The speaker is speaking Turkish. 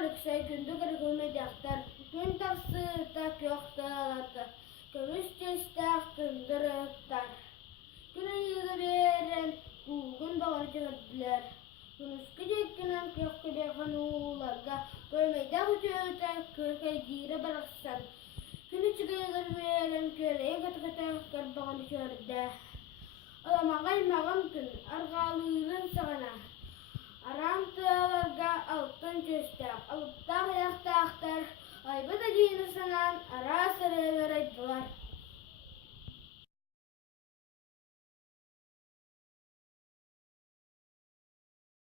Заболоцкай күндү кыргылмайдактар. Күн таксы так yoktaladı. Kömüstüstак kındırıktar. Күн yılı veren kuğun bağırcı gördüler. Күнүскү деккенен көккүбеған ууларга көмейдә үтөтә көркәй дире бараксан. Күнү чыгыгыр верен көлей ката карбаган чөрдә. Аламагай магам күн аргалыырын сагана.